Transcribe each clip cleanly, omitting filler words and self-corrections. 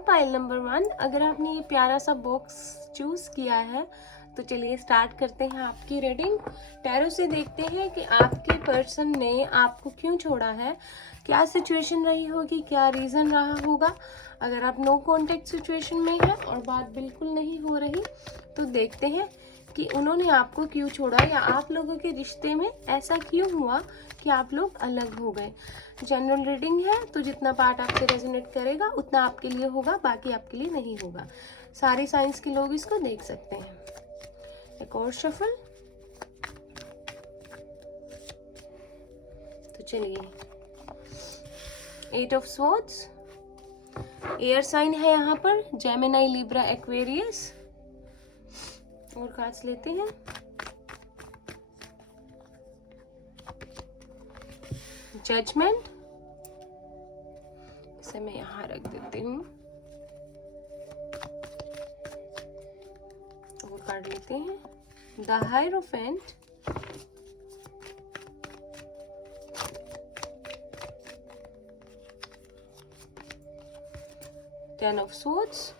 Pile number 1। अगर आपने ये प्यारा सा बॉक्स चूज किया है तो चलिए स्टार्ट करते हैं आपकी रीडिंग। टैरो से देखते हैं कि आपके पर्सन ने आपको क्यों छोड़ा है, क्या सिचुएशन रही होगी, क्या रीजन रहा होगा। अगर आप नो कॉन्टेक्ट सिचुएशन में है और बात बिल्कुल नहीं हो रही तो देखते हैं कि उन्होंने आपको क्यों छोड़ा या आप लोगों के रिश्ते में ऐसा क्यों हुआ कि आप लोग अलग हो गए। जनरल रीडिंग है तो जितना पार्ट आपसे रेजोनेट करेगा उतना आपके लिए होगा, बाकी आपके लिए नहीं होगा। सारे साइंस के लोग इसको देख सकते हैं। एक और शफल। तो चलिए, 8 ऑफ स्वॉर्ड्स, एयर साइन है यहाँ पर, जेमिनी, लिब्रा, एक्वेरियस। और कार्ड्स लेते हैं। जजमेंट, इसे मैं यहां रख देती हूँ। और कार्ड लेते हैं, the hierophant, ten of swords,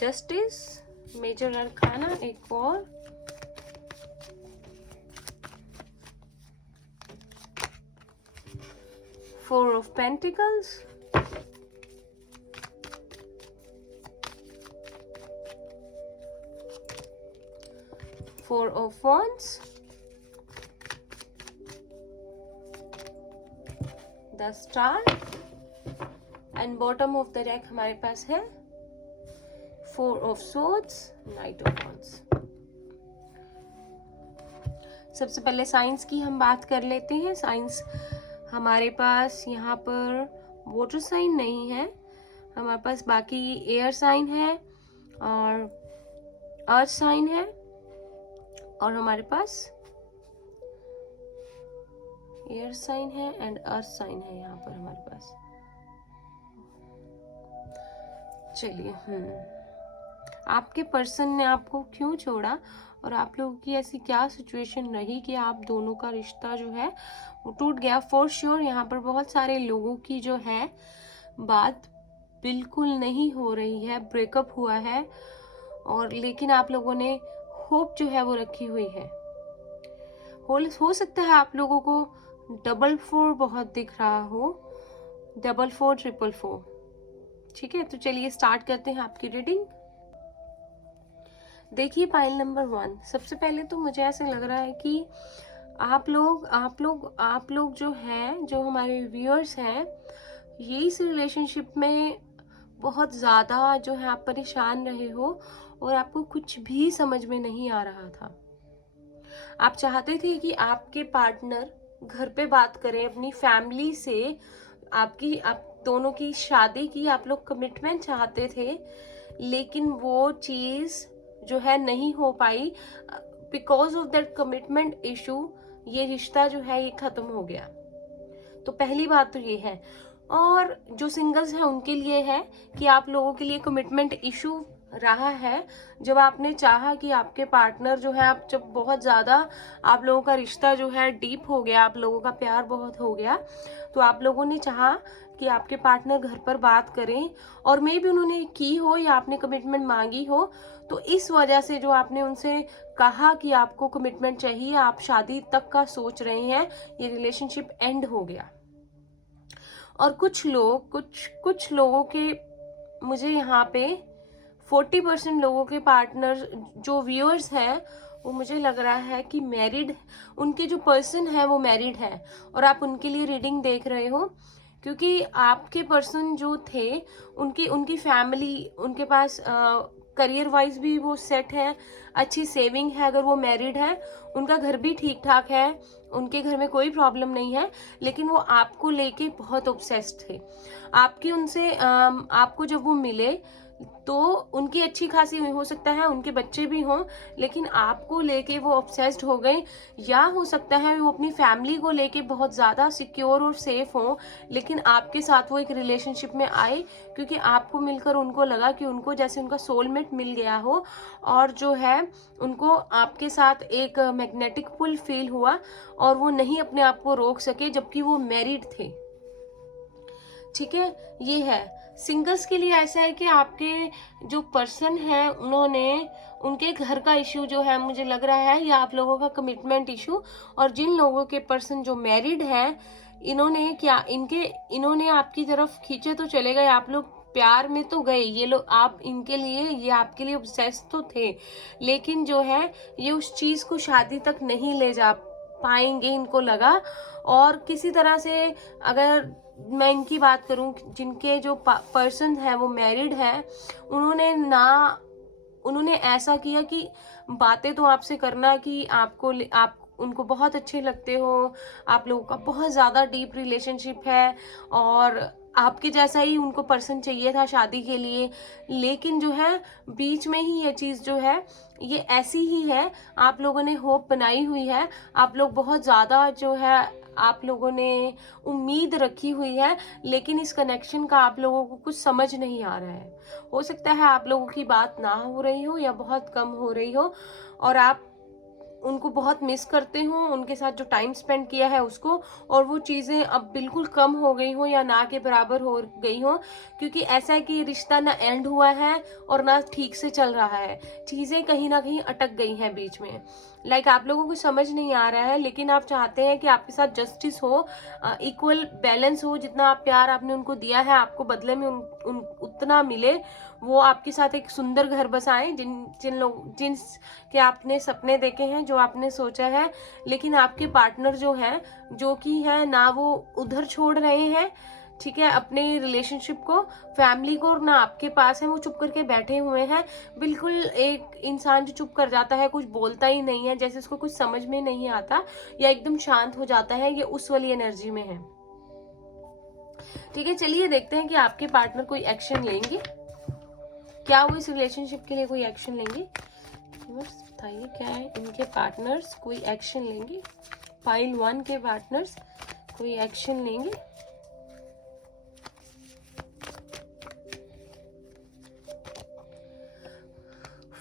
justice, major arcana एक और, four of pentacles, four of wands, the star and bottom of the deck हमारे पास है four of swords, knight of wands। सबसे पहले साइंस की हम बात कर लेते हैं। साइंस हमारे पास यहाँ पर वाटर साइन नहीं है, हमारे पास बाकी एयर साइन है और अर्थ साइन है और हमारे पास एयर साइन है एंड अर्थ साइन है यहाँ पर हमारे पास। चलिए, आपके पर्सन ने आपको क्यों छोड़ा और आप लोगों की ऐसी क्या सिचुएशन रही कि आप दोनों का रिश्ता जो है वो टूट गया। फॉर श्योर यहाँ पर बहुत सारे लोगों की जो है बात बिल्कुल नहीं हो रही है, ब्रेकअप हुआ है और लेकिन आप लोगों ने होप जो है वो रखी हुई है। हो सकता है आप लोगों को 444 बहुत दिख रहा हो, 44 444। ठीक है, तो चलिए स्टार्ट करते हैं आपकी रीडिंग। देखिए पाइल नंबर 1, सबसे पहले तो मुझे ऐसे लग रहा है कि आप लोग जो है, जो हमारे व्यूअर्स हैं, ये इस रिलेशनशिप में बहुत ज़्यादा जो है आप परेशान रहे हो और आपको कुछ भी समझ में नहीं आ रहा था। आप चाहते थे कि आपके पार्टनर घर पे बात करें अपनी फैमिली से, आप दोनों की शादी की आप लोग कमिटमेंट चाहते थे, लेकिन वो चीज़ जो है नहीं हो पाई। Because of that commitment issue ये रिश्ता जो है ये खत्म हो गया। तो पहली बात तो ये है। और जो सिंगल्स हैं उनके लिए है कि आप लोगों के लिए कमिटमेंट इशू रहा है। जब आपने चाहा कि आपके पार्टनर जो है, आप जब बहुत ज़्यादा आप लोगों का रिश्ता जो है डीप हो गया, आप लोगों का प्यार बहुत हो गया, तो आप लोगों ने चाहा कि आपके पार्टनर घर पर बात करें और मे भी उन्होंने की हो या आपने कमिटमेंट मांगी हो। तो इस वजह से जो आपने उनसे कहा कि आपको कमिटमेंट चाहिए, आप शादी तक का सोच रहे हैं, ये रिलेशनशिप एंड हो गया। और कुछ लोगों के, मुझे यहाँ पे 40% लोगों के पार्टनर जो व्यूअर्स हैं वो मुझे लग रहा है कि मैरिड, उनके जो पर्सन है वो मैरिड है और आप उनके लिए रीडिंग देख रहे हो, क्योंकि आपके पर्सन जो थे उनकी फैमिली, उनके पास करियर वाइज भी वो सेट है, अच्छी सेविंग है, अगर वो मैरिड है, उनका घर भी ठीक ठाक है, उनके घर में कोई प्रॉब्लम नहीं है, लेकिन वो आपको लेके बहुत ऑब्सेस्ड थे। आपको जब वो मिले तो उनकी अच्छी खासी हो सकता है उनके बच्चे भी हों, लेकिन आपको लेके वो ऑब्सेस्ड हो गए, या हो सकता है वो अपनी फैमिली को लेके बहुत ज़्यादा सिक्योर और सेफ हों, लेकिन आपके साथ वो एक रिलेशनशिप में आए क्योंकि आपको मिलकर उनको लगा कि उनको जैसे उनका सोलमेट मिल गया हो, और जो है उनको आपके साथ एक मैग्नेटिक पुल फील हुआ और वो नहीं अपने आप को रोक सके जबकि वो मैरिड थे। ठीक है, ये है। सिंगल्स के लिए ऐसा है कि आपके जो पर्सन है उन्होंने, उनके घर का इश्यू जो है मुझे लग रहा है, या आप लोगों का कमिटमेंट इश्यू, और जिन लोगों के पर्सन जो मैरिड है इन्होंने क्या, इन्होंने आपकी तरफ खींचे तो चले गए, आप लोग प्यार में तो गए, ये लोग आप इनके लिए, ये आपके लिए ऑब्सेस तो थे, लेकिन जो है ये उस चीज को शादी तक नहीं ले जा पाएंगे इनको लगा। और किसी तरह से अगर मैं इनकी बात करूं, जिनके जो पर्सन है वो मैरिड है, उन्होंने ऐसा किया कि बातें तो आपसे करना कि आप उनको बहुत अच्छे लगते हो, आप लोगों का बहुत ज्यादा डीप रिलेशनशिप है और आपके जैसा ही उनको पर्सन चाहिए था शादी के लिए, लेकिन जो है बीच में ही ये चीज जो है ये ऐसी ही है, आप लोगों ने होप बनाई हुई है, आप लोग बहुत ज्यादा जो है आप लोगों ने उम्मीद रखी हुई है, लेकिन इस कनेक्शन का आप लोगों को कुछ समझ नहीं आ रहा है। हो सकता है आप लोगों की बात ना हो रही हो या बहुत कम हो रही हो, और आप उनको बहुत मिस करते हो, उनके साथ जो टाइम स्पेंड किया है उसको, और वो चीजें अब बिल्कुल कम हो गई हो या ना के बराबर हो गई हो, क्योंकि ऐसा है कि रिश्ता ना एंड हुआ है और ना ठीक से चल रहा है, चीजें कहीं ना कहीं अटक गई हैं बीच में। आप लोगों को समझ नहीं आ रहा है, लेकिन आप चाहते हैं कि आपके साथ जस्टिस हो, इक्वल बैलेंस हो, जितना आप प्यार आपने उनको दिया है आपको बदले में उतना मिले, वो आपके साथ एक सुंदर घर बसाएं, जिन के आपने सपने देखे हैं, जो आपने सोचा है, लेकिन आपके पार्टनर जो है, जो कि है ना, वो उधर छोड़ रहे हैं, ठीक है, अपने रिलेशनशिप को, फैमिली को, और ना आपके पास है, वो चुप करके बैठे हुए हैं। बिल्कुल एक इंसान जो चुप कर जाता है, कुछ बोलता ही नहीं है, जैसे उसको कुछ समझ में नहीं आता या एकदम शांत हो जाता है, ये उस वाली एनर्जी में है। ठीक है, चलिए देखते हैं कि आपके पार्टनर कोई एक्शन लेंगे, क्या वो इस रिलेशनशिप के लिए कोई एक्शन लेंगे। बताइए क्या है, इनके पार्टनर्स कोई एक्शन लेंगे, पाइल 1 के पार्टनर्स कोई एक्शन लेंगे।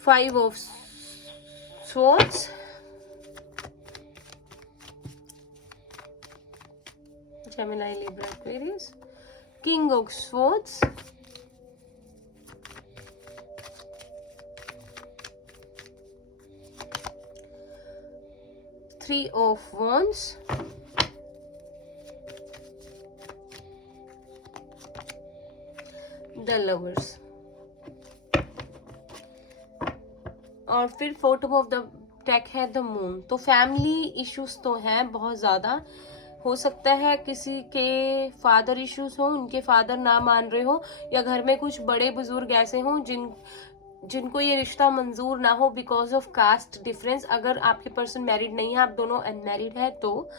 Five of swords, Gemini, Libra, Aquarius, king of swords, three of wands, the lovers, और फिर फोटो ऑफ द डेक है द मून। तो फैमिली इश्यूज तो हैं बहुत ज्यादा, हो सकता है किसी के फादर इश्यूज हो, उनके फादर ना मान रहे हो, या घर में कुछ बड़े बुजुर्ग ऐसे हों जिनको ये रिश्ता मंजूर ना हो बिकॉज ऑफ कास्ट डिफरेंस। अगर आपके पर्सन मैरिड नहीं है, आप दोनों अनमैरिड है, तो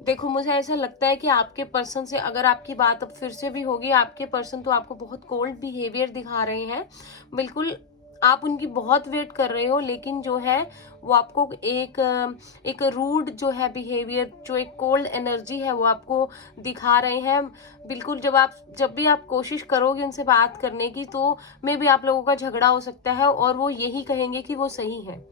देखो मुझे ऐसा लगता है कि आपके पर्सन से अगर आपकी बात अब फिर से भी होगी, आपके पर्सन तो आपको बहुत कोल्ड बिहेवियर दिखा रहे हैं, बिल्कुल आप उनकी बहुत वेट कर रहे हो, लेकिन जो है वो आपको एक रूड जो है बिहेवियर, जो एक कोल्ड एनर्जी है वो आपको दिखा रहे हैं। बिल्कुल जब भी आप कोशिश करोगे उनसे बात करने की, तो मे भी आप लोगों का झगड़ा हो सकता है और वो यही कहेंगे कि वो सही है,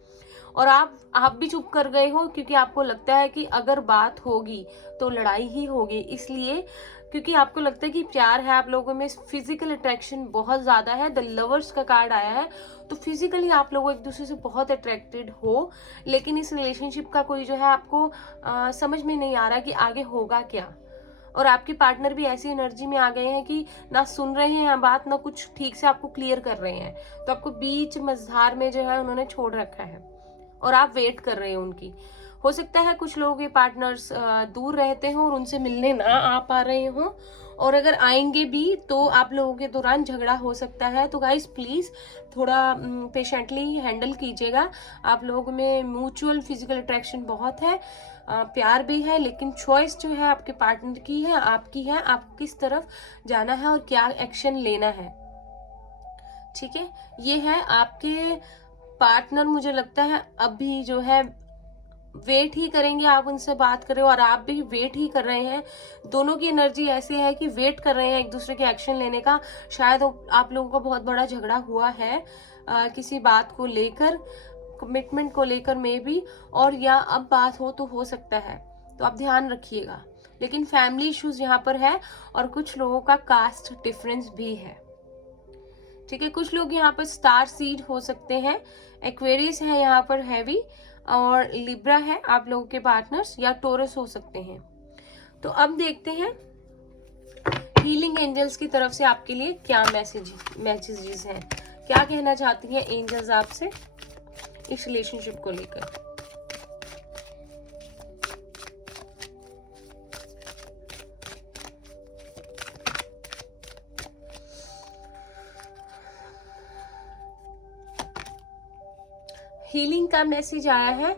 और आप भी चुप कर गए हो क्योंकि आपको लगता है कि अगर बात होगी तो लड़ाई ही होगी, इसलिए क्योंकि आपको लगता है कि प्यार है आप लोगों में, फिजिकल अट्रैक्शन बहुत ज्यादा है, द लवर्स का कार्ड आया है, तो फिजिकली आप लोग एक दूसरे से बहुत अट्रैक्टेड हो, लेकिन इस रिलेशनशिप का कोई जो है आपको समझ में नहीं आ रहा कि आगे होगा क्या। और आपके पार्टनर भी ऐसी एनर्जी में आ गए हैं कि ना सुन रहे हैं बात, ना कुछ ठीक से आपको क्लियर कर रहे हैं, तो आपको बीच मझधार में जो है उन्होंने छोड़ रखा है और आप वेट कर रहे हो उनकी। हो सकता है कुछ लोगों के पार्टनर्स दूर रहते हो और उनसे मिलने ना आ पा रहे हो, और अगर आएंगे भी तो आप लोगों के दौरान झगड़ा हो सकता है। तो गाइस प्लीज थोड़ा पेशेंटली हैंडल कीजिएगा। आप लोगों में म्यूचुअल फिजिकल अट्रैक्शन बहुत है, प्यार भी है, लेकिन चॉइस जो है आपके पार्टनर की है, आपकी है, आपको किस तरफ जाना है और क्या एक्शन लेना है। ठीक है, ये है आपके पार्टनर। मुझे लगता है अभी जो है वेट ही करेंगे, आप उनसे बात करें और आप भी वेट ही कर रहे हैं। दोनों की एनर्जी ऐसी है कि वेट कर रहे हैं एक दूसरे के एक्शन लेने का। शायद आप लोगों का बहुत बड़ा झगड़ा हुआ है किसी बात को लेकर, कमिटमेंट को लेकर मे बी, और या अब बात हो तो हो सकता है, तो आप ध्यान रखिएगा। लेकिन फैमिली इश्यूज यहाँ पर है और कुछ लोगों का कास्ट डिफरेंस भी है। ठीक है, कुछ लोग यहाँ पर स्टार सीड हो सकते हैं, एक्वेरियस है यहाँ पर हैवी, और लिब्रा है आप लोगों के पार्टनर्स, या टोरस हो सकते हैं। तो अब देखते हैं हीलिंग एंजल्स की तरफ से आपके लिए क्या मैसेजेस हैं, क्या कहना चाहती हैं एंजल्स आपसे इस रिलेशनशिप को लेकर। हीलिंग का मैसेज आया है,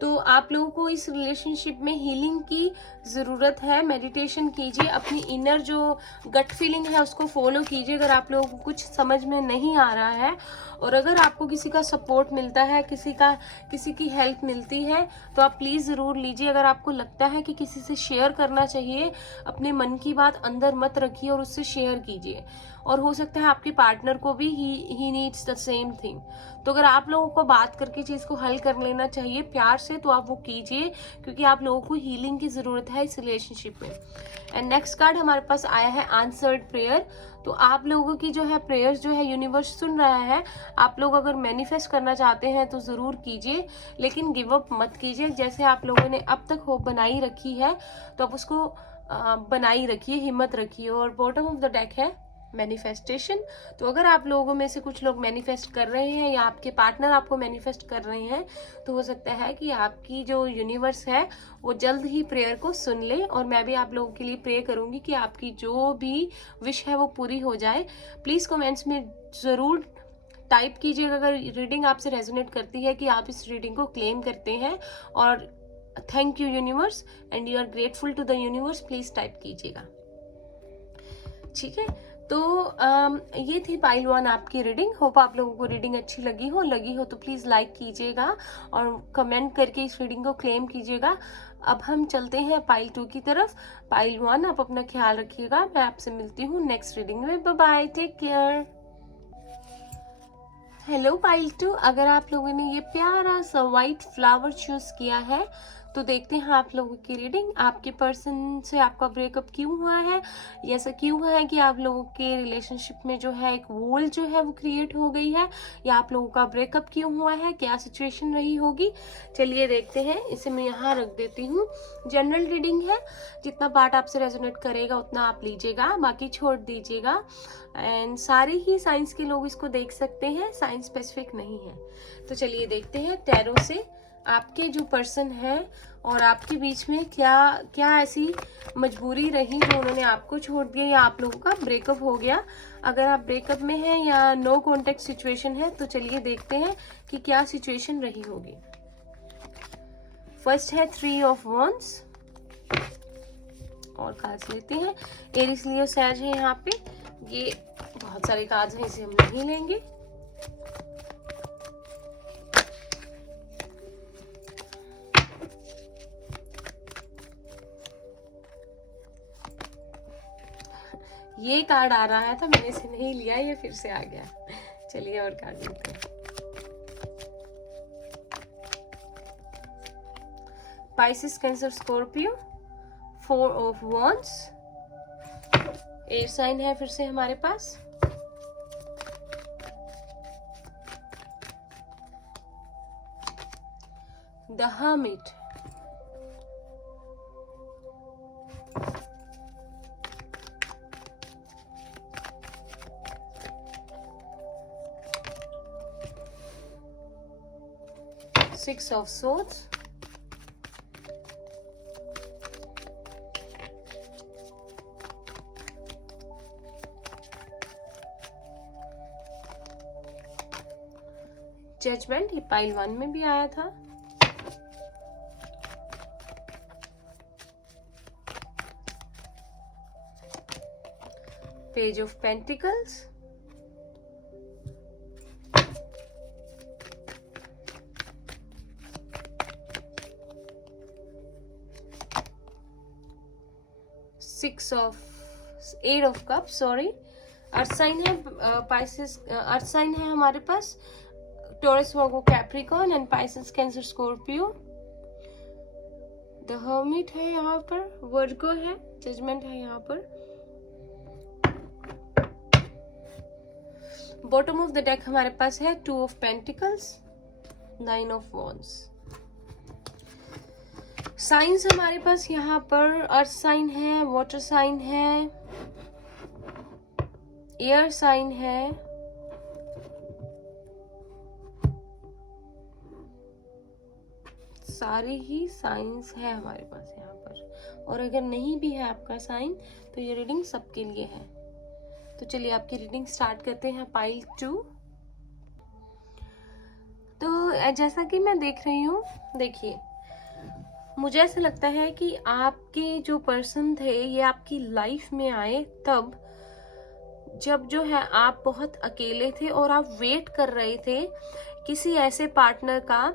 तो आप लोगों को इस रिलेशनशिप में हीलिंग की ज़रूरत है। मेडिटेशन कीजिए, अपनी इनर जो गट फीलिंग है उसको फॉलो कीजिए। अगर आप लोगों को कुछ समझ में नहीं आ रहा है और अगर आपको किसी का सपोर्ट मिलता है, किसी की हेल्प मिलती है, तो आप प्लीज़ ज़रूर लीजिए। अगर आपको लगता है कि किसी से शेयर करना चाहिए, अपने मन की बात अंदर मत रखिए और उससे शेयर कीजिए। और हो सकता है आपके पार्टनर को भी he needs the same thing. तो अगर आप लोगों को बात करके चीज़ को हल कर लेना चाहिए प्यार से, तो आप वो कीजिए, क्योंकि आप लोगों को हीलिंग की ज़रूरत है इस रिलेशनशिप में। एंड नेक्स्ट कार्ड हमारे पास आया है आंसर्ड प्रेयर। तो आप लोगों की जो है प्रेयर्स जो है यूनिवर्स सुन रहा है। आप लोग अगर मैनिफेस्ट करना चाहते हैं तो ज़रूर कीजिए, लेकिन गिव अप मत कीजिए। जैसे आप लोगों ने अब तक होप बनाई रखी है, तो आप उसको बनाई रखिए, हिम्मत रखिए। और बॉटम ऑफ द डेक है मैनिफेस्टेशन। तो अगर आप लोगों में से कुछ लोग मैनिफेस्ट कर रहे हैं या आपके पार्टनर आपको मैनिफेस्ट कर रहे हैं, तो हो सकता है कि आपकी जो यूनिवर्स है वो जल्द ही प्रेयर को सुन ले। और मैं भी आप लोगों के लिए प्रे करूंगी कि आपकी जो भी विश है वो पूरी हो जाए। प्लीज़ कमेंट्स में ज़रूर टाइप कीजिएगा अगर रीडिंग आपसे रेजोनेट करती है कि आप इस रीडिंग को क्लेम करते हैं। और thank you universe and you are grateful to the universe, please type कीजिएगा। ठीक है, तो ये थी पाइल 1 आपकी रीडिंग। होप आप लोगों को रीडिंग अच्छी लगी हो तो प्लीज़ लाइक कीजिएगा और कमेंट करके इस रीडिंग को क्लेम कीजिएगा। अब हम चलते हैं पाइल 2 की तरफ। पाइल 1 आप अपना ख्याल रखिएगा। मैं आपसे मिलती हूँ नेक्स्ट रीडिंग में। Bye bye, take care. Hello pile 2, अगर आप लोगों ने ये प्यारा सा वाइट फ्लावर चूज किया है तो देखते हैं आप लोगों की रीडिंग। आपके पर्सन से आपका ब्रेकअप क्यों हुआ है, ऐसा क्यों हुआ है कि आप लोगों के रिलेशनशिप में जो है एक वॉल जो है वो क्रिएट हो गई है, या आप लोगों का ब्रेकअप क्यों हुआ है, क्या सिचुएशन रही होगी। चलिए देखते हैं। इसे मैं यहाँ रख देती हूँ। जनरल रीडिंग है, जितना पार्ट आपसे रेजोनेट करेगा उतना आप लीजिएगा, बाकी छोड़ दीजिएगा। एंड सारे ही साइंस के लोग इसको देख सकते हैं, साइंस स्पेसिफिक नहीं है। तो चलिए देखते हैं टैरो से आपके जो पर्सन है और आपके बीच में क्या क्या ऐसी मजबूरी रही जो उन्होंने आपको छोड़ दिया या आप लोगों का ब्रेकअप हो गया। अगर आप ब्रेकअप में हैं या नो कॉन्टेक्ट सिचुएशन है तो चलिए देखते हैं कि क्या सिचुएशन रही होगी। फर्स्ट है 3 ऑफ वॉन्ड्स, और कार्ड्स लेते हैं। एरिस लियो सैज है यहाँ पे, ये बहुत सारे कार्ड्स हैं, इसे हम नहीं लेंगे। ये कार्ड आ रहा है था, मैंने इसे नहीं लिया, ये फिर से आ गया। चलिए और कार्ड लेते हैं। Pisces, Cancer, Scorpio, 4 of wands, air sign है फिर से हमारे पास। The hermit, Six of Swords, judgement, ये पाइल 1 में भी आया था। Page of pentacles, eight of cup, sorry. Earth sign है पाइसेस, अर्थ साइन है हमारे पास Taurus, Virgo, Capricorn and Pisces, Cancer, Scorpio. The hermit है यहाँ पर, वर्गो है, जजमेंट है यहाँ पर। बॉटम ऑफ द डेक हमारे पास है two of pentacles, nine of wands. Science हमारे पास यहाँ पर अर्थ साइन है, वाटर साइन है, एयर साइन है, सारे ही साइंस है हमारे पास यहाँ पर। और अगर नहीं भी है आपका साइन तो ये रीडिंग सबके लिए है। तो चलिए आपकी रीडिंग स्टार्ट करते हैं। पाइल 2। तो जैसा कि मैं देख रही हूँ, देखिए मुझे ऐसा लगता है कि आपके जो पर्सन थे ये आपकी लाइफ में आए तब जब जो है आप बहुत अकेले थे और आप वेट कर रहे थे किसी ऐसे पार्टनर का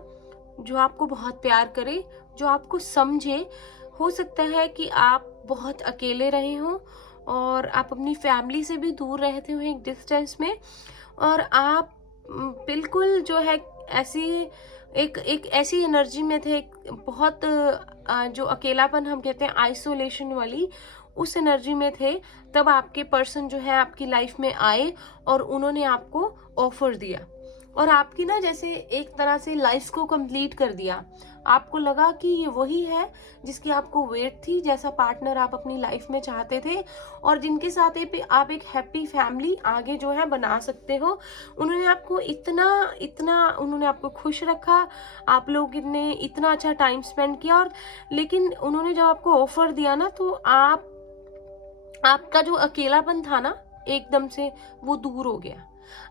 जो आपको बहुत प्यार करे, जो आपको समझे। हो सकता है कि आप बहुत अकेले रहे हो और आप अपनी फैमिली से भी दूर रहते हो एक डिस्टेंस में, और आप बिल्कुल जो है ऐसी एक ऐसी एनर्जी में थे, बहुत जो अकेलापन हम कहते हैं आइसोलेशन वाली, उस एनर्जी में थे। तब आपके पर्सन जो है आपकी लाइफ में आए और उन्होंने आपको ऑफर दिया और आपकी ना जैसे एक तरह से लाइफ को कंप्लीट कर दिया। आपको लगा कि ये वही है जिसकी आपको वेट थी, जैसा पार्टनर आप अपनी लाइफ में चाहते थे और जिनके साथ आप एक हैप्पी फैमिली आगे जो है बना सकते हो। उन्होंने आपको इतना उन्होंने आपको खुश रखा, आप लोग ने इतना अच्छा टाइम स्पेंड किया। और लेकिन उन्होंने जब आपको ऑफर दिया ना, तो आपका जो अकेलापन था ना एकदम से वो दूर हो गया।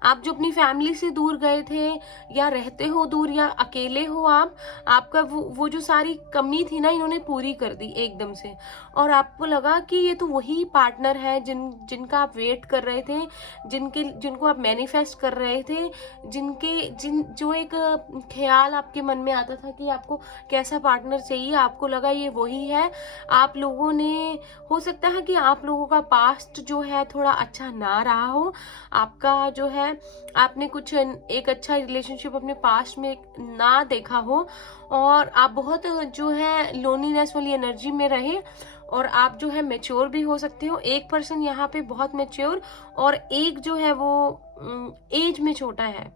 आप जो अपनी फैमिली से दूर गए थे या रहते हो दूर या अकेले हो, आपका वो जो सारी कमी थी ना इन्होंने पूरी कर दी एकदम से। और आपको लगा कि ये तो वही पार्टनर है जिनका आप वेट कर रहे थे, जिनको आप मैनिफेस्ट कर रहे थे, जो एक ख्याल आपके मन में आता था कि आपको कैसा पार्टनर चाहिए, आपको लगा ये वही है। आप लोगों ने, हो सकता है कि आप लोगों का पास्ट जो है थोड़ा अच्छा ना रहा हो, आपका जो है आपने कुछ एक अच्छा रिलेशनशिप अपने पास्ट में ना देखा हो और आप बहुत जो है लोनलीनेस वाली एनर्जी में रहे। और आप जो है मैच्योर भी हो सकते हो। एक पर्सन यहाँ पे बहुत मैच्योर और एक जो है वो एज में छोटा है।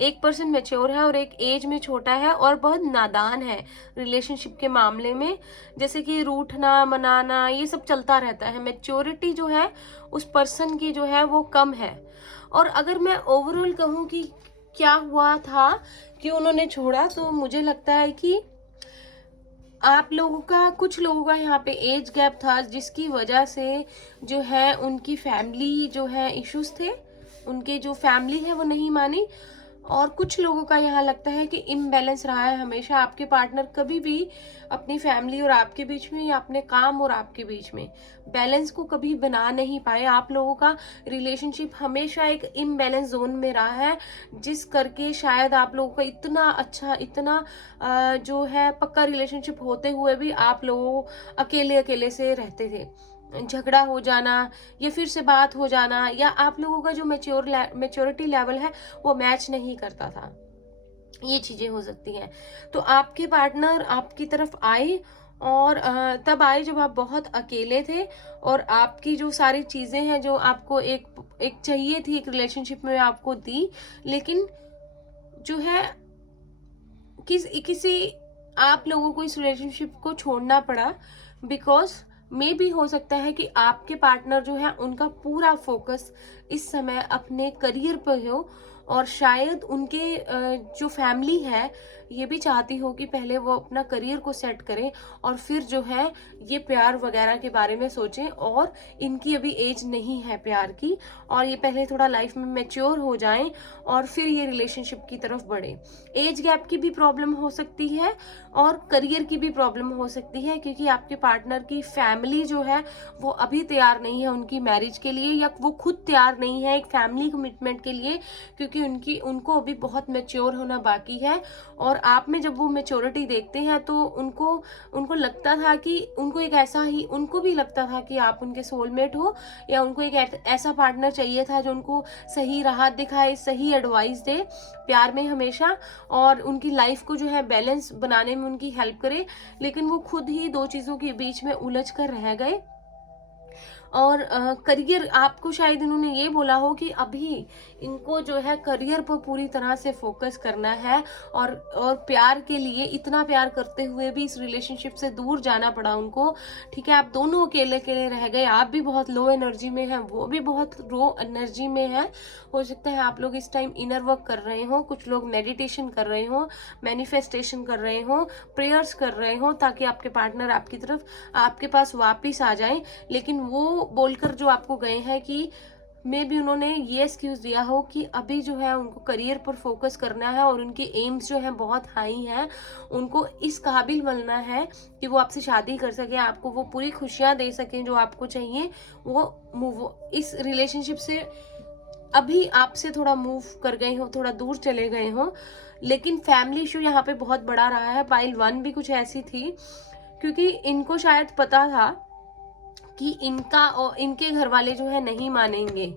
एक पर्सन मैच्योर है और एक एज में छोटा है और बहुत नादान है रिलेशनशिप के मामले में, जैसे कि रूठना मनाना ये सब चलता रहता है। मैच्योरिटी जो है उस पर्सन की जो है वो कम है। और अगर मैं ओवरऑल कहूँ कि क्या हुआ था कि उन्होंने छोड़ा, तो मुझे लगता है कि आप लोगों का, कुछ लोगों का यहाँ पे एज गैप था जिसकी वजह से जो है उनकी फैमिली जो है इश्यूज थे, उनके जो फैमिली है वो नहीं मानी। और कुछ लोगों का यहाँ लगता है कि इम्बैलेंस रहा है हमेशा। आपके पार्टनर कभी भी अपनी फैमिली और आपके बीच में या अपने काम और आपके बीच में बैलेंस को कभी बना नहीं पाए। आप लोगों का रिलेशनशिप हमेशा एक इम्बैलेंस जोन में रहा है, जिस करके शायद आप लोगों का इतना अच्छा, इतना जो है पक्का रिलेशनशिप होते हुए भी आप लोग अकेले अकेले से रहते थे। झगड़ा हो जाना या फिर से बात हो जाना, या आप लोगों का जो मैच्योरिटी लेवल है वो मैच नहीं करता था, ये चीजें हो सकती हैं। तो आपके पार्टनर आपकी तरफ आए और तब आए जब आप बहुत अकेले थे और आपकी जो सारी चीजें हैं जो आपको एक चाहिए थी एक रिलेशनशिप में आपको दी, लेकिन जो है किसी आप लोगों को इस रिलेशनशिप को छोड़ना पड़ा। बिकॉज मे भी हो सकता है कि आपके पार्टनर जो है उनका पूरा फोकस इस समय अपने करियर पर हो और शायद उनके जो फैमिली है ये भी चाहती हो कि पहले वो अपना करियर को सेट करें और फिर जो है ये प्यार वगैरह के बारे में सोचें। और इनकी अभी एज नहीं है प्यार की, और ये पहले थोड़ा लाइफ में मैच्योर हो जाएं और फिर ये रिलेशनशिप की तरफ बढ़े। एज गैप की भी प्रॉब्लम हो सकती है और करियर की भी प्रॉब्लम हो सकती है, क्योंकि आपके पार्टनर की फैमिली जो है वो अभी तैयार नहीं है उनकी मैरिज के लिए, या वो खुद तैयार नहीं है एक फैमिली कमिटमेंट के लिए, क्योंकि उनको अभी बहुत मैच्योर होना बाकी है। और आप में जब वो मैच्योरिटी देखते हैं तो उनको उनको लगता था कि उनको एक ऐसा ही, उनको भी लगता था कि आप उनके सोलमेट हो, या उनको एक ऐसा पार्टनर चाहिए था जो उनको सही राह दिखाए, सही एडवाइस दे प्यार में हमेशा, और उनकी लाइफ को जो है बैलेंस बनाने में उनकी हेल्प करे। लेकिन वो खुद ही दो चीज़ों के बीच में उलझ कर रह गए। और करियर, आपको शायद इन्होंने ये बोला हो कि अभी इनको जो है करियर पर पूरी तरह से फोकस करना है, और प्यार के लिए इतना प्यार करते हुए भी इस रिलेशनशिप से दूर जाना पड़ा उनको। ठीक है, आप दोनों अकेले अकेले रह गए, आप भी बहुत लो एनर्जी में हैं, वो भी बहुत लो एनर्जी में है। हो सकता है आप लोग इस टाइम इनर वर्क कर रहे हो, कुछ लोग मेडिटेशन कर रहे हो, मैनिफेस्टेशन कर रहे हो, प्रेयर्स कर रहे हो, ताकि आपके पार्टनर आपकी तरफ, आपके पास वापिस आ जाए। लेकिन वो बोलकर जो आपको गए हैं कि मे भी उन्होंने ये एक्सक्यूज दिया हो कि अभी जो है उनको करियर पर फोकस करना है, और उनके एम्स जो हैं बहुत हाई हैं, उनको इस काबिल बनना है कि वो आपसे शादी कर सके, आपको वो पूरी खुशियां दे सकें जो आपको चाहिए। वो इस रिलेशनशिप से अभी आपसे थोड़ा मूव कर गए हो, थोड़ा दूर चले गए हो। लेकिन फैमिली इशू यहाँ पे बहुत बड़ा रहा है। पाइल 1 भी कुछ ऐसी थी, क्योंकि इनको शायद पता था कि इनका और इनके घर वाले जो है नहीं मानेंगे,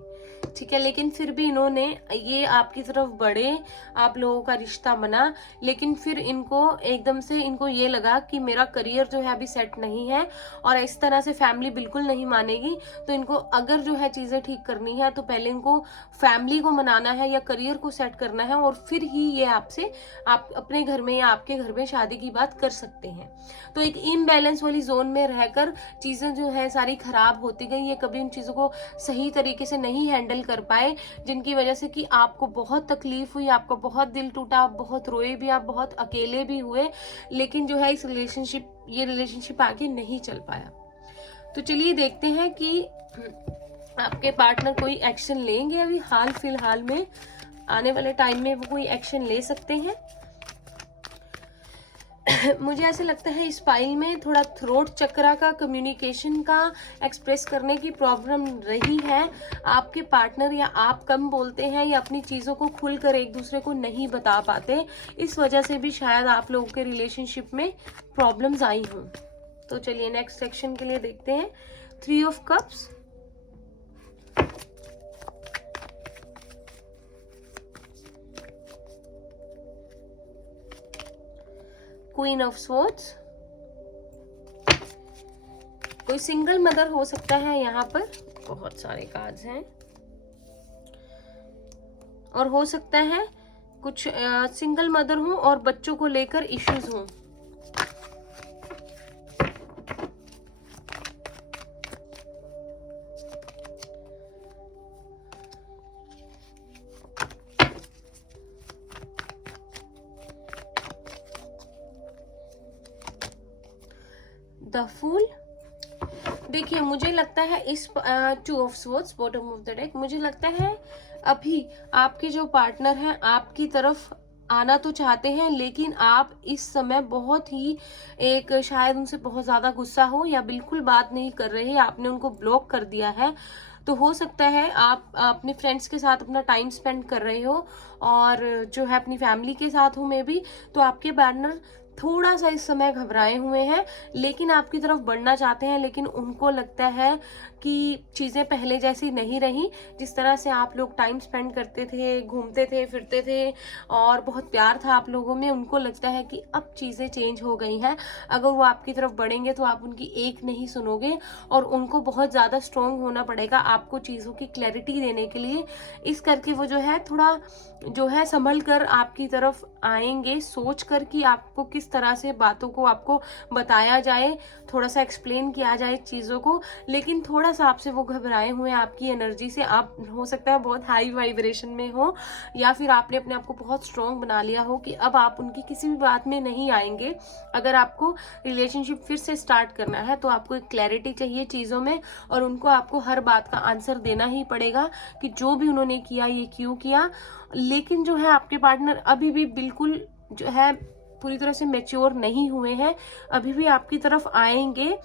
ठीक है, लेकिन फिर भी इन्होंने ये आपकी तरफ बढ़े, आप लोगों का रिश्ता बना। लेकिन फिर इनको एकदम से इनको ये लगा कि मेरा करियर जो है अभी सेट नहीं है, और इस तरह से फैमिली बिल्कुल नहीं मानेगी। तो इनको अगर जो है चीजें ठीक करनी है तो पहले इनको फैमिली को मनाना है या करियर को सेट करना है, और फिर ही ये आपसे, आप अपने घर में या आपके घर में शादी की बात कर सकते हैं। तो एक इम्बैलेंस वाली जोन में रहकर चीजें जो है सारी खराब होती गई। ये कभी उन चीजों को सही तरीके से नहीं हैंडल कर पाए, जिनकी वजह से कि आपको बहुत तकलीफ हुई, आपका बहुत दिल टूटा, आप बहुत रोए भी, आप बहुत अकेले भी हुए। लेकिन जो है ये रिलेशनशिप आगे नहीं चल पाया। तो चलिए देखते हैं कि आपके पार्टनर कोई एक्शन लेंगे अभी हाल फिलहाल में, आने वाले टाइम में वो कोई एक्शन ले सकते हैं। मुझे ऐसे लगता है इस पाइल में थोड़ा थ्रोट चक्रा का, कम्युनिकेशन का एक्सप्रेस करने की प्रॉब्लम रही है। आपके पार्टनर या आप कम बोलते हैं या अपनी चीज़ों को खुलकर एक दूसरे को नहीं बता पाते, इस वजह से भी शायद आप लोगों के रिलेशनशिप में प्रॉब्लम्स आई हों। तो चलिए नेक्स्ट सेक्शन के लिए देखते हैं 3 of cups, queen of swords. कोई सिंगल मदर हो सकता है यहाँ पर, बहुत सारे कार्ड्स हैं, और हो सकता है कुछ सिंगल मदर हो और बच्चों को लेकर इश्यूज हों। The fool. देखिए मुझे लगता है इस 2 of swords bottom of the deck, मुझे लगता है अभी आपके जो पार्टनर हैं आपकी तरफ आना तो चाहते हैं, लेकिन आप इस समय बहुत ही एक, शायद उनसे बहुत ज्यादा गुस्सा हो या बिल्कुल बात नहीं कर रहे, आपने उनको ब्लॉक कर दिया है। तो हो सकता है आप अपने फ्रेंड्स के साथ अपना टाइम स्पेंड कर रहे हो, और जो है अपनी फैमिली के साथ हो मे भी, तो आपके पार्टनर थोड़ा सा इस समय घबराए हुए हैं, लेकिन आपकी तरफ बढ़ना चाहते हैं। लेकिन उनको लगता है कि चीज़ें पहले जैसी नहीं रही, जिस तरह से आप लोग टाइम स्पेंड करते थे, घूमते थे, फिरते थे, और बहुत प्यार था आप लोगों में, उनको लगता है कि अब चीज़ें चेंज हो गई हैं। अगर वो आपकी तरफ बढ़ेंगे तो आप उनकी एक नहीं सुनोगे, और उनको बहुत ज़्यादा स्ट्रॉन्ग होना पड़ेगा आपको चीज़ों की क्लैरिटी देने के लिए। इस करके वो जो है थोड़ा जो है संभल कर आपकी तरफ आएंगे, सोच कर कि आपको किस तरह से बातों को आपको बताया जाए, थोड़ा सा एक्सप्लेन किया जाए चीज़ों को। लेकिन थोड़ा सा आपसे वो घबराए हुए हैं आपकी एनर्जी से। आप हो सकता है बहुत हाई वाइब्रेशन में हो, या फिर आपने अपने आप को बहुत स्ट्रॉन्ग बना लिया हो कि अब आप उनकी किसी भी बात में नहीं आएंगे। अगर आपको रिलेशनशिप फिर से स्टार्ट करना है तो आपको एक क्लैरिटी चाहिए चीज़ों में, और उनको आपको हर बात का आंसर देना ही पड़ेगा कि जो भी उन्होंने किया ये क्यों किया। लेकिन जो है आपके पार्टनर अभी भी बिल्कुल जो है पूरी तरह से मैच्योर नहीं हुए हैं, अभी भी आपकी तरफ आएंगे,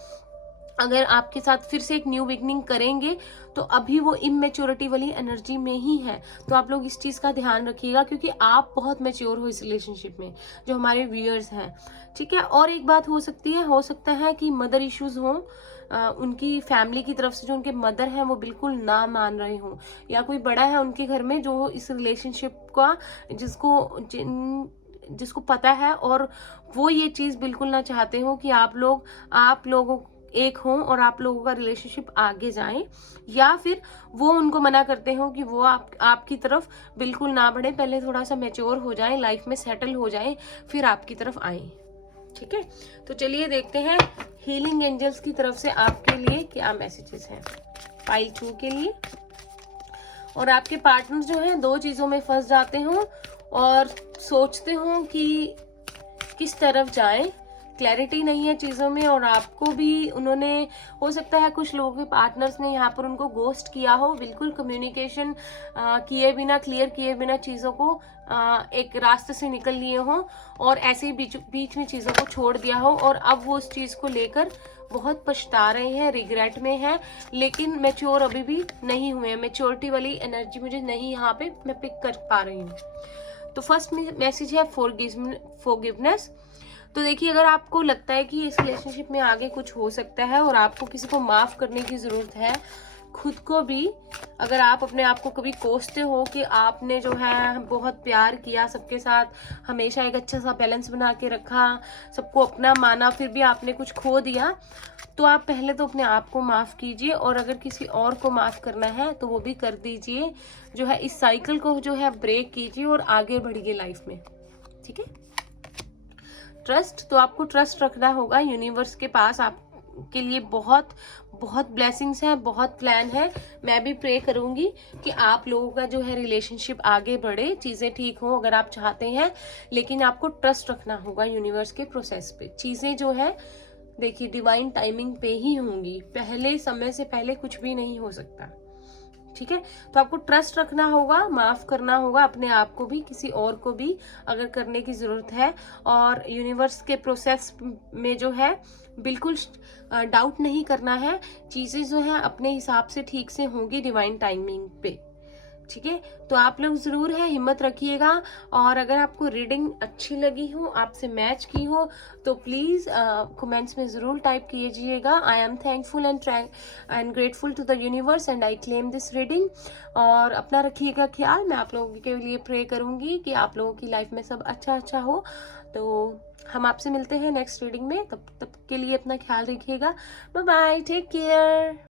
अगर आपके साथ फिर से एक न्यू बिगनिंग करेंगे तो अभी वो इमेच्योरिटी वाली एनर्जी में ही है। तो आप लोग इस चीज़ का ध्यान रखिएगा, क्योंकि आप बहुत मैच्योर हो इस रिलेशनशिप में, जो हमारे व्यूअर्स हैं, ठीक है। और एक बात हो सकता है कि मदर इश्यूज हों, उनकी फैमिली की तरफ से जो उनके मदर हैं वो बिल्कुल ना मान रहे हों, या कोई बड़ा है उनके घर में जो इस रिलेशनशिप का जिसको पता है, और वो ये चीज़ बिल्कुल ना चाहते हो कि आप लोगों एक हों और आप लोगों का रिलेशनशिप आगे जाए, या फिर वो उनको मना करते हो कि वो आपकी तरफ बिल्कुल ना बढ़े, पहले थोड़ा सा मैच्योर हो जाए, लाइफ में सेटल हो जाए, फिर आपकी तरफ आए, ठीक है। तो चलिए देखते हैं हीलिंग एंजल्स की तरफ से आपके लिए क्या मैसेजेस हैं पाइल 2 के लिए। और आपके पार्टनर जो हैं 2 चीज़ों में फंस जाते हो और सोचते हो कि किस तरफ जाएं, क्लैरिटी नहीं है चीज़ों में, और आपको भी उन्होंने, हो सकता है कुछ लोगों के पार्टनर्स ने यहाँ पर उनको गोस्ट किया हो, बिल्कुल कम्युनिकेशन किए बिना, क्लियर किए बिना चीज़ों को एक रास्ते से निकल लिए हो, और ऐसे ही बीच में चीज़ों को छोड़ दिया हो, और अब वो उस चीज़ को लेकर बहुत पछता रहे हैं, रिग्रेट में हैं, लेकिन मैच्योर अभी भी नहीं हुए हैं। मैच्योरिटी वाली एनर्जी मुझे नहीं यहाँ पे मैं पिक कर पा रही हूँ। तो फर्स्ट मैसेज है फॉरगिवनेस। तो देखिए, अगर आपको लगता है कि इस रिलेशनशिप में आगे कुछ हो सकता है और आपको किसी को माफ करने की जरूरत है, खुद को भी, अगर आप अपने आप को कभी कोसते हो कि आपने जो है बहुत प्यार किया सबके साथ, हमेशा एक अच्छा सा बैलेंस बना के रखा, सबको अपना माना, फिर भी आपने कुछ खो दिया, तो आप पहले तो अपने आप को माफ कीजिए, और अगर किसी और को माफ करना है तो वो भी कर दीजिए, जो है इस साइकिल को जो है ब्रेक कीजिए और आगे बढ़िए लाइफ में, ठीक है। ट्रस्ट, तो आपको ट्रस्ट रखना होगा यूनिवर्स के पास, आपके लिए बहुत बहुत ब्लेसिंग्स हैं, बहुत प्लान है। मैं भी प्रे करूंगी कि आप लोगों का जो है रिलेशनशिप आगे बढ़े, चीज़ें ठीक हो अगर आप चाहते हैं, लेकिन आपको ट्रस्ट रखना होगा यूनिवर्स के प्रोसेस पे। चीज़ें जो है देखिए डिवाइन टाइमिंग पे ही होंगी, पहले समय से पहले कुछ भी नहीं हो सकता, ठीक है। तो आपको ट्रस्ट रखना होगा, माफ करना होगा अपने आप को भी, किसी और को भी अगर करने की जरूरत है, और यूनिवर्स के प्रोसेस में जो है बिल्कुल डाउट नहीं करना है, चीजें जो है अपने हिसाब से ठीक से होंगी डिवाइन टाइमिंग पे, ठीक है। तो आप लोग जरूर है हिम्मत रखिएगा, और अगर आपको रीडिंग अच्छी लगी हो, आपसे मैच की हो, तो प्लीज कमेंट्स में जरूर टाइप कीजिएगा, I am thankful and grateful to the universe and I claim this reading. और अपना रखिएगा ख्याल, मैं आप लोगों के लिए प्रे करूंगी कि आप लोगों की लाइफ में सब अच्छा हो। तो हम आपसे मिलते हैं नेक्स्ट रीडिंग में, तब के लिए अपना ख्याल रखिएगा। Bye bye, take care.